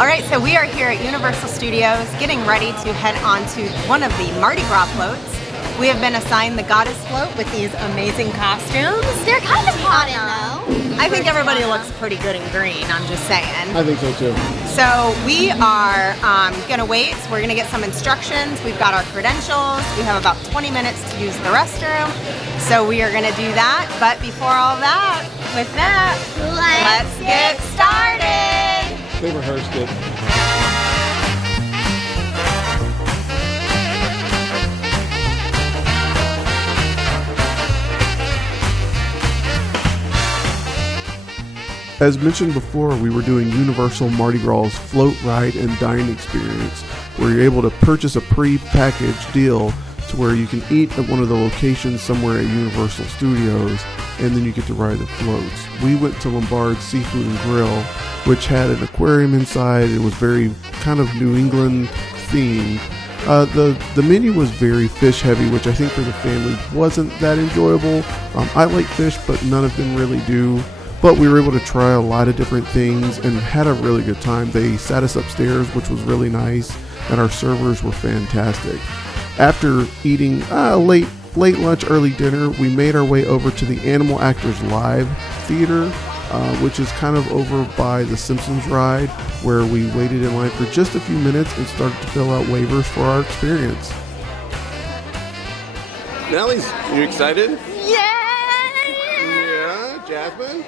Alright, so we are here at Universal Studios getting ready to head on to one of the Mardi Gras floats. We have been assigned the goddess float with these amazing costumes. They're kind of hot though. I think everybody looks pretty good in green, I'm just saying. I think so too. So we are gonna wait. So we're gonna get some instructions. We've got our credentials. We have about 20 minutes to use the restroom. So we are gonna do that. But before all that, with that, let's get started. They rehearsed it. As mentioned before, we were doing Universal Mardi Gras float ride and dine experience, where you're able to purchase a pre-packaged deal to where you can eat at one of the locations somewhere at Universal Studios, and then you get to ride the floats. We went to Lombard's Seafood and Grill, which had an aquarium inside. It was very kind of New England themed. The menu was very fish heavy, which I think for the family wasn't that enjoyable. I like fish, but none of them really do. But we were able to try a lot of different things and had a really good time. They sat us upstairs, which was really nice, and our servers were fantastic. After eating late lunch, early dinner, we made our way over to the Animal Actors Live Theater, which is kind of over by the Simpsons ride, where we waited in line for just a few minutes and started to fill out waivers for our experience. Nellie's, you excited? Yeah, Jasmine?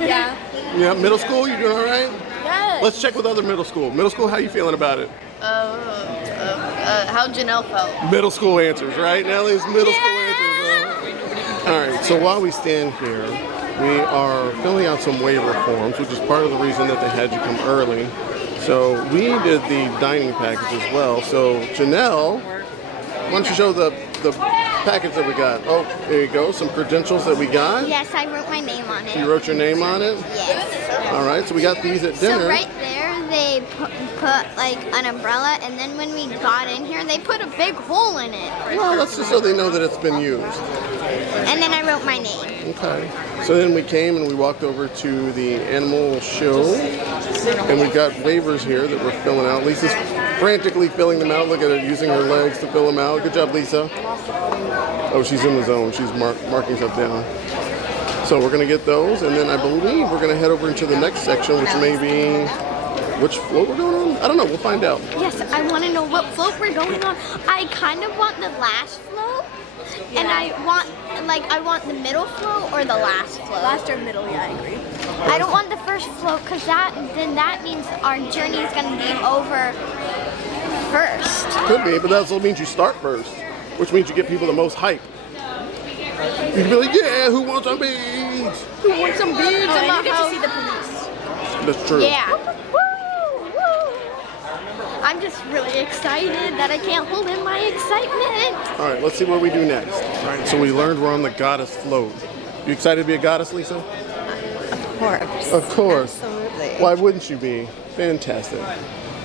Yeah. Yeah, middle school, you doing all right? Yes. Let's check with other middle school. Middle school, how you feeling about it? How Janelle felt. Middle school answers, right? Nellie's middle school answers. All right, so while we stand here, we are filling out some waiver forms, which is part of the reason that they had you come early. So we did the dining package as well. So Janelle, why don't you show the package that we got? Oh, there you go. Some credentials that we got. Yes, I wrote my name on it. You wrote your name on it? Yes. All right, so we got these at dinner. So right there, they put like an umbrella, and then when we got in here, they put a big hole in it. Well, that's just so they know that it's been used. And then I wrote my name. Okay. So then we came and we walked over to the animal show, and we got waivers here that we're filling out. Lisa's frantically filling them out. Look at her using her legs to fill them out. Good job, Lisa. Oh, she's in the zone. She's marking stuff down. So we're going to get those, and then I believe we're going to head over into the next section, which may be... Which float we're going on? I don't know. We'll find out. Yes, I want to know what float we're going on. I kind of want the last float, and I want the middle float or the last float. Last or middle, yeah, I agree. I don't want the first float because that means our journey is going to be over first. Could be, but that also means you start first, which means you get people the most hype. You can be like, yeah, who wants some beads? Who wants some beads? And you get to see the police. That's true. Yeah. I'm just really excited that I can't hold in my excitement. All right, let's see what we do next. All right, so we learned we're on the goddess float. You excited to be a goddess, Lisa? Of course. Of course. Absolutely. Why wouldn't you be? Fantastic.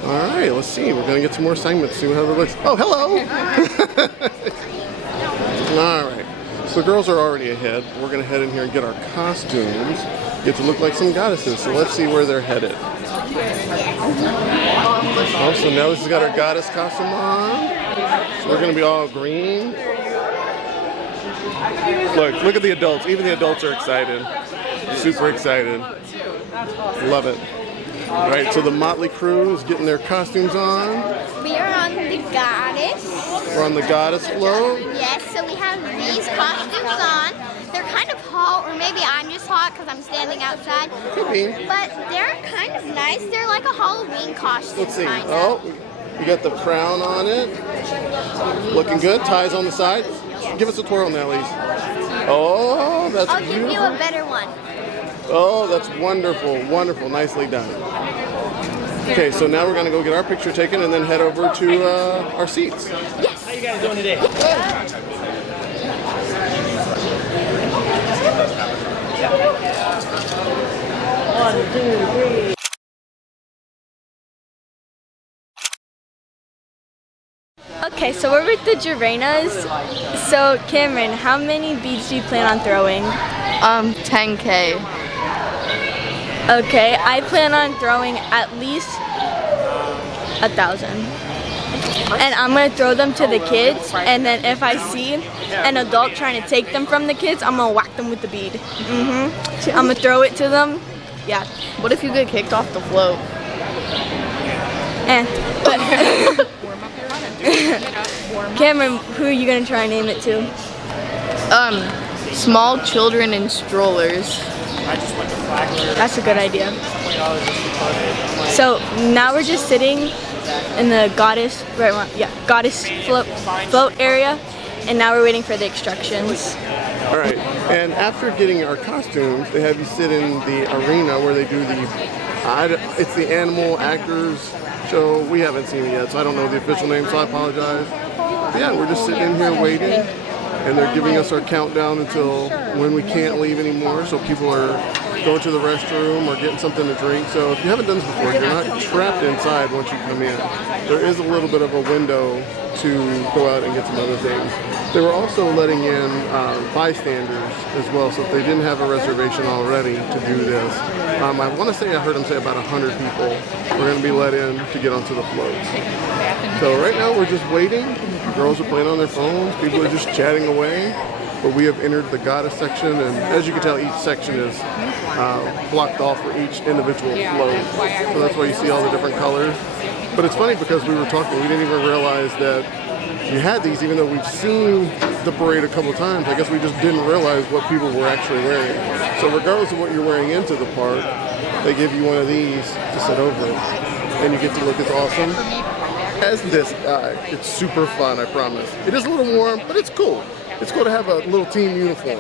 All right, let's see. We're going to get some more assignments, see how it looks. Oh, hello! All right. So the girls are already ahead. We're going to head in here and get our costumes, get to look like some goddesses. So let's see where they're headed. Oh, so now she's got her goddess costume on. So we're going to be all green. Look at the adults. Even the adults are excited. Super excited. Love it. All right, so the Motley crew is getting their costumes on. We are on the goddess. We're on the goddess float. Yes, so we have these costumes on. They're kind of hot, or maybe I'm just hot because I'm standing outside. Could be. But they're kind of nice. They're like a Halloween costume. Let's see. Kind of. Oh, we got the crown on it. Looking good. Ties on the side. Give us a twirl, Nellies. Oh, that's I'll beautiful. give you a better one. Oh, that's wonderful. Wonderful. Nicely done. Okay, so now we're going to go get our picture taken and then head over to our seats. Yes. How you guys doing today? One, two, three. Okay, so we're with the Girenas. So, Cameron, how many beads do you plan on throwing? 10K. Okay, I plan on throwing at least 1,000. And I'm gonna throw them to the kids, and then if I see an adult trying to take them from the kids, I'm gonna whack them with the bead. I'm gonna throw it to them. Yeah. What if you get kicked off the float? But Cameron, who are you gonna try and name it to? Small children in strollers. That's a good idea. So now we're just sitting in the goddess, goddess float area, and now we're waiting for the instructions. All right, and after getting our costumes, they have you sit in the arena where they do it's the animal actors show. We haven't seen it yet, so I don't know the official name, so I apologize. But yeah, we're just sitting in here waiting, and they're giving us our countdown until when we can't leave anymore, so people are going to the restroom or getting something to drink. So if you haven't done this before, you're not trapped inside once you come in. There is a little bit of a window to go out and get some other things. They were also letting in bystanders as well, so if they didn't have a reservation already to do this. I want to say I heard them say about 100 people were going to be let in to get onto the floats. So right now we're just waiting. The girls are playing on their phones. People are just chatting away. But we have entered the goddess section, and as you can tell, each section is blocked off for each individual float. So that's why you see all the different colors. But it's funny because we were talking, we didn't even realize that you had these, even though we've seen the parade a couple times. I guess we just didn't realize what people were actually wearing. So regardless of what you're wearing into the park, they give you one of these to sit over it. And you get to look as awesome as this guy. It's super fun, I promise. It is a little warm, but it's cool. It's cool to have a little team uniform.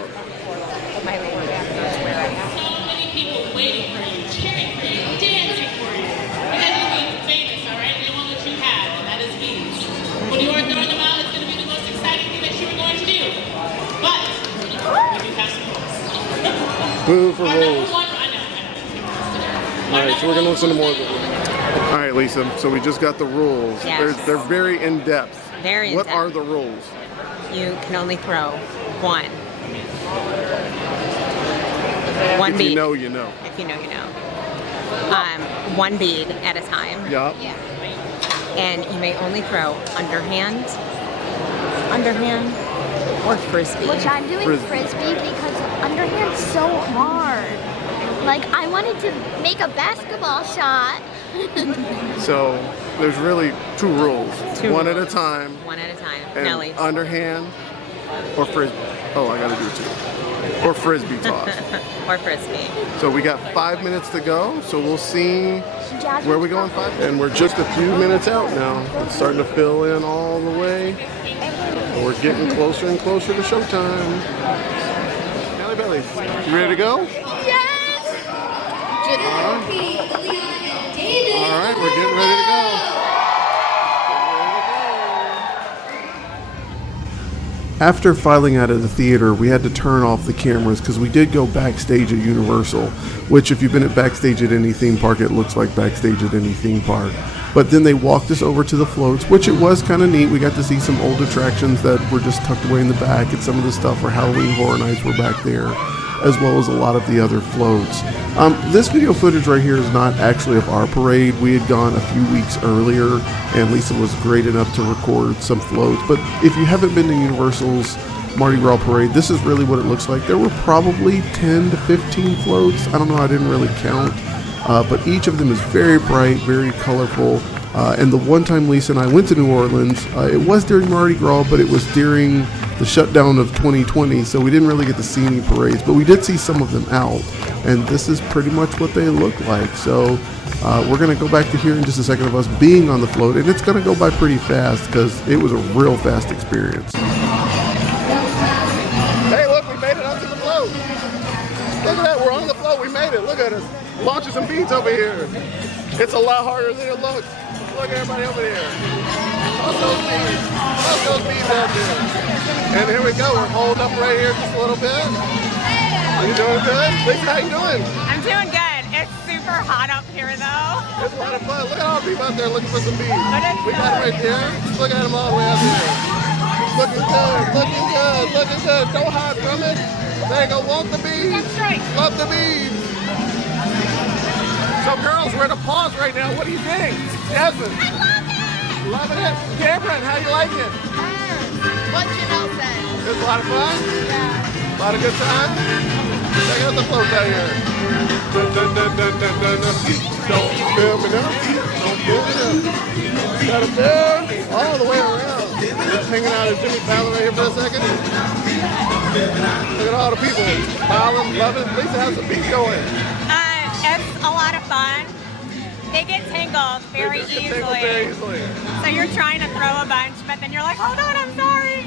Boo for rules. Alright, so we're going to listen to more of the rules. Alright, Lisa, so we just got the rules. Yes. They're very in-depth. Very in-depth. What are the rules? You can only throw one. One bead. If you know, you know. If you know, you know. One bead at a time. Yeah. And you may only throw underhand, or frisbee. Which I'm doing frisbee because underhand's so hard. Like, I wanted to make a basketball shot. So there's really two rules. One rules. at a time. One at a time. And Nelly. underhand or frisbee. Oh, I gotta do it too. Or frisbee toss. Or frisbee. So we got 5 minutes to go. So we'll see where we go in 5 minutes. And we're just a few minutes out now. It's starting to fill in all the way. And we're getting closer and closer to showtime. Nelly Bellies, you ready to go? Yes! All right, we're getting ready to go. After filing out of the theater, we had to turn off the cameras because we did go backstage at Universal, which if you've been at backstage at any theme park, it looks like backstage at any theme park. But then they walked us over to the floats, which it was kind of neat. We got to see some old attractions that were just tucked away in the back, and some of the stuff for Halloween Horror Nights were back there, as well as a lot of the other floats. This video footage right here is not actually of our parade. We had gone a few weeks earlier, and Lisa was great enough to record some floats. But if you haven't been to Universal's Mardi Gras parade, this is really what it looks like. There were probably 10 to 15 floats. I don't know, I didn't really count. But each of them is very bright, very colorful. And the one time Lisa and I went to New Orleans, it was during Mardi Gras, but it was during the shutdown of 2020, so we didn't really get to see any parades, but we did see some of them out, and this is pretty much what they look like. So we're going to go back to here in just a second of us being on the float, and it's going to go by pretty fast because it was a real fast experience. Hey, look, we made it onto the float. Look at that, we're on the float, we made it. Look at us, launching some beads over here. It's a lot harder than it looks. Look at everybody over there. Look those beads out there. And here we go, we're holding up right here just a little bit. Are you doing good? Lisa, how you doing? I'm doing good. It's super hot up here though. It's a lot of fun. Look at all the people out there looking for some beads. We got it right there. Look at them all the way out there. Looking good, looking good, looking good. Don't hide from it. There you go, want the beads? That's right. Love the beads. So girls, we're at a pause right now. What do you think? Jasmine? I love it! Loving it? Cameron, how you like it? What Janelle said. It was a lot of fun? Yeah. A lot of good time? Check out the floats out here. Dun, dun, dun, dun, dun, dun, dun. Don't feel me now. Don't feel me now. Got a bear all the way around. Just hanging out at Jimmy Fallon right here for a second. Look at all the people smiling, loving. Lisa, how's the beat going? It's a lot of fun. They get tangled very easily. So you're trying to throw a bunch, but then you're like, hold on, I'm sorry.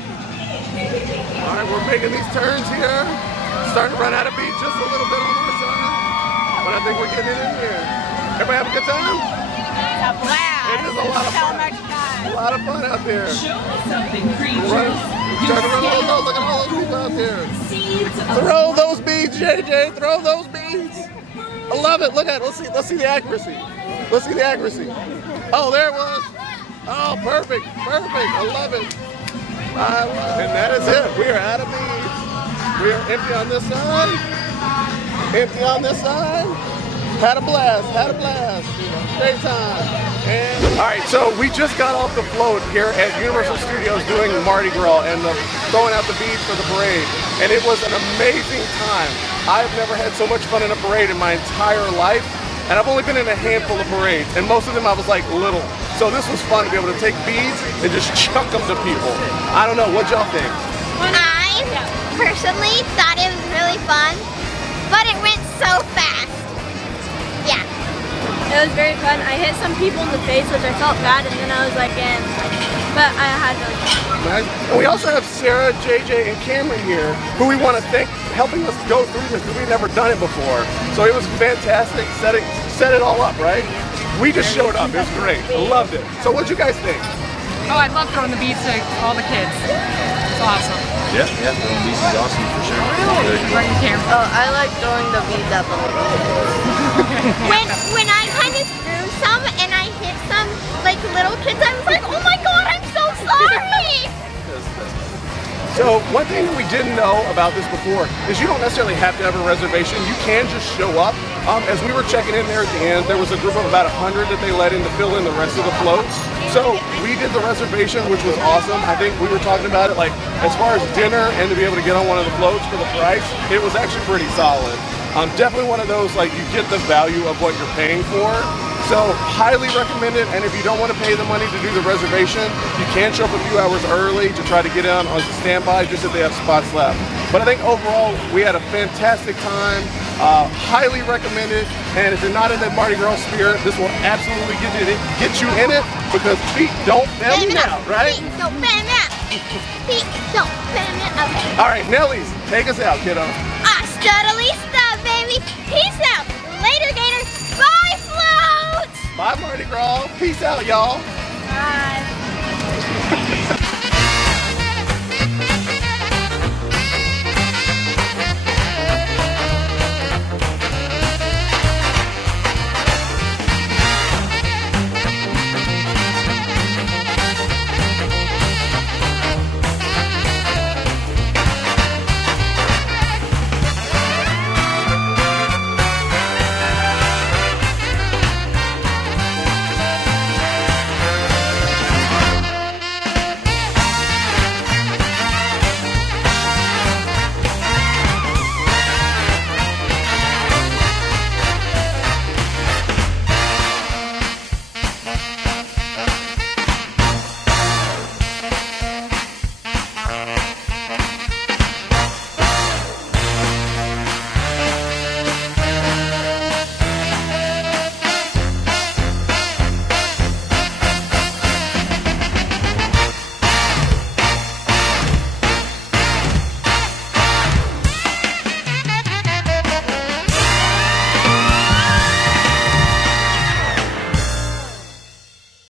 All right, we're making these turns here. Starting to run out of beat just a little bit on our side. But I think we're getting it in here. Everybody have a good time? It's a blast. It is a lot of So fun. much fun. A lot of fun out there. Trying to run all those. Look at all those people out there. Throw those beads, JJ. Throw those beads. I love it. Look at it. Let's see the accuracy. Let's see the accuracy. Oh, there it was. Oh, perfect. Perfect. I love it. I love it. And that is it. We are out of beads. We are empty on this side. Empty on this side. Had a blast. Had a blast. Great time. And all right, so we just got off the float here at Universal Studios doing Mardi Gras and throwing out the beads for the parade. And it was an amazing time. I've never had so much fun in a parade in my entire life. And I've only been in a handful of parades, and most of them I was like little. So this was fun to be able to take beads and just chuck them to people. I don't know, what y'all think? I personally thought it was really fun, but it went so fast. Yeah. It was very fun. I hit some people in the face, which I felt bad, and then I was like, but I had to. Nice. And we also have Sarah, JJ, and Cameron here, who we want to thank helping us go through this because we've never done it before. So it was fantastic. Set it all up, right? We just showed up. It was great. I loved it. So what'd you guys think? Oh, I love throwing the beads to all the kids. It's awesome. Yeah, throwing beads is awesome for sure. Right in camera. Oh, I like throwing the beads at the When I kind of threw some and I hit some like little kids, I was like, oh my god, I'm so sorry. So one thing that we didn't know about this before is you don't necessarily have to have a reservation. You can just show up. As we were checking in there at the end, there was a group of about 100 that they let in to fill in the rest of the floats. So we did the reservation, which was awesome. I think we were talking about it like as far as dinner and to be able to get on one of the floats for the price, it was actually pretty solid. Definitely one of those like you get the value of what you're paying for. So highly recommend it, and if you don't want to pay the money to do the reservation, you can show up a few hours early to try to get on the standby just if they have spots left. But I think overall we had a fantastic time. Highly recommend it, and if you're not in that Mardi Gras spirit, this will absolutely get you in it because feet don't fail me now, right? Feet don't fail me out. Feet don't fail me out. Okay. All right, Nellies, take us out, kiddo. Hasta la vista, baby. Peace out. Later, Gators. Bye, floats. Bye, Mardi Gras. Peace out, y'all.